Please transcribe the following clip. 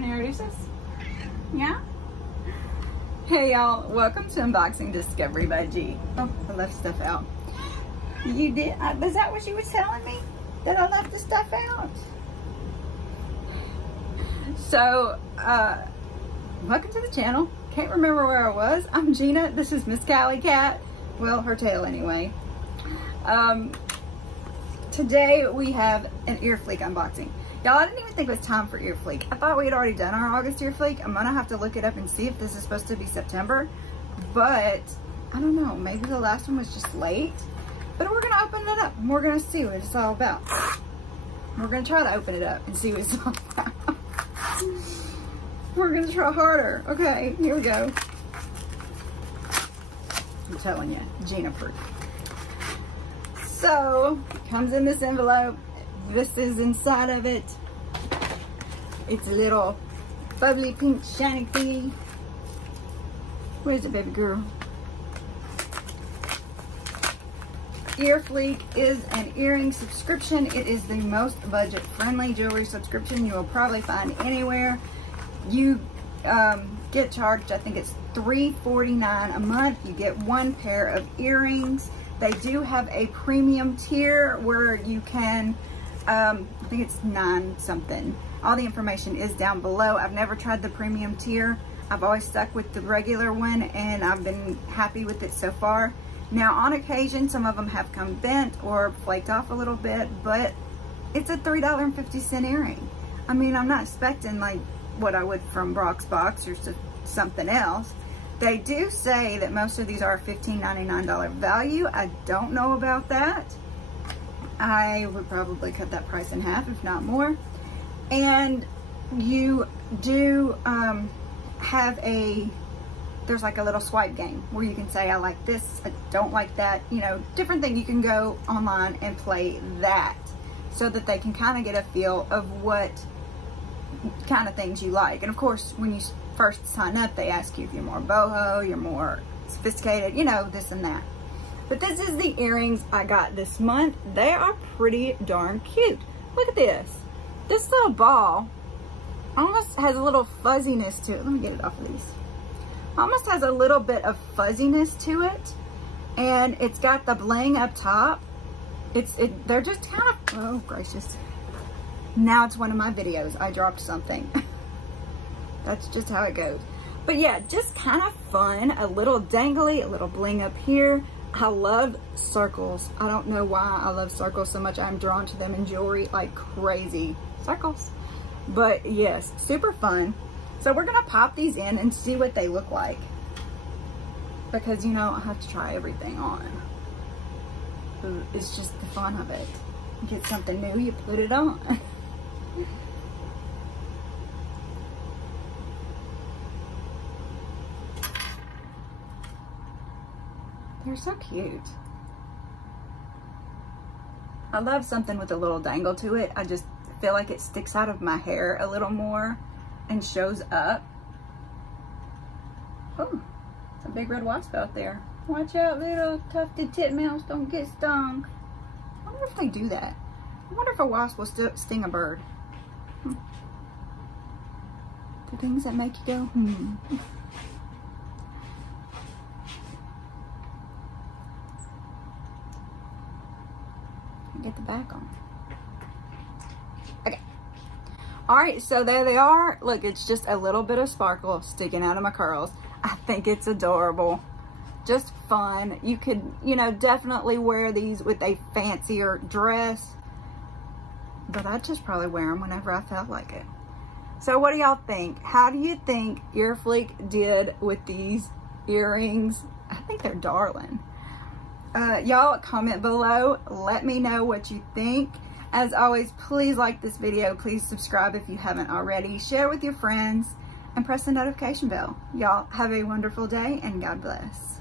want to introduce us? Yeah? Hey y'all, welcome to Unboxing Discovery by G. Oh, I left stuff out. You did? Was that what you was telling me? That I left the stuff out? So, welcome to the channel. Can't remember where I was. I'm Gina. This is Miss Callie Cat. Well, her tail anyway. Today we have an EarFleek unboxing. Y'all, I didn't even think it was time for EarFleek. I thought we had already done our August EarFleek. I'm gonna have to look it up and see if this is supposed to be September. But, I don't know, maybe the last one was just late. But we're gonna open it up and we're gonna see what it's all about. We're gonna try to open it up and see what it's all about. We're gonna try harder. Okay, here we go. I'm telling you, Gina proof. So, comes in this envelope. This is inside of it. It's a little bubbly pink shiny thingy. Where's it, baby girl? EarFleek is an earring subscription. It is the most budget-friendly jewelry subscription you will probably find anywhere. You get charged, I think it's $3.49 a month. You get one pair of earrings. They do have a premium tier where you can, I think it's $9 something. All the information is down below. I've never tried the premium tier. I've always stuck with the regular one and I've been happy with it so far. Now on occasion, some of them have come bent or flaked off a little bit, but it's a $3.50 earring. I mean, I'm not expecting like what I would from Box or something else. They do say that most of these are $15.99 value. I don't know about that. I would probably cut that price in half, if not more. And you do have there's like a little swipe game where you can say, I like this, I don't like that, you know, different thing. You can go online and play that so that they can kind of get a feel of what kind of things you like. And of course, when you first sign up, they ask you if you're more boho, you're more sophisticated, you know, this and that. But this is the earrings I got this month. They are pretty darn cute. Look at this. This little ball almost has a little fuzziness to it. Let me get it off of these. Almost has a little bit of fuzziness to it. And it's got the bling up top. They're just kind of, oh gracious. Now it's one of my videos. I dropped something. That's just how it goes. But yeah, just kind of fun. A little dangly, a little bling up here. I love circles. I don't know why I love circles so much. I'm drawn to them in jewelry like crazy. Circles. But yes, super fun. So we're gonna pop these in and see what they look like. Because, you know, I have to try everything on. It's just the fun of it. You get something new, you put it on. They're so cute. I love something with a little dangle to it. I just feel like it sticks out of my hair a little more and shows up. Oh, it's a big red wasp out there. Watch out, little tufted titmouse, don't get stung. I wonder if they do that. I wonder if a wasp will sting a bird. The things that make you go, Get the back on. Okay. All right, so there they are. Look, it's just a little bit of sparkle sticking out of my curls. I think it's adorable. Just fun. You could, you know, definitely wear these with a fancier dress. But I'd just probably wear them whenever I felt like it. So what do y'all think? How do you think EarFleek did with these earrings? I think they're darling. Y'all comment below. Let me know what you think. As always, please like this video. Please subscribe if you haven't already. Share with your friends and press the notification bell. Y'all have a wonderful day and God bless.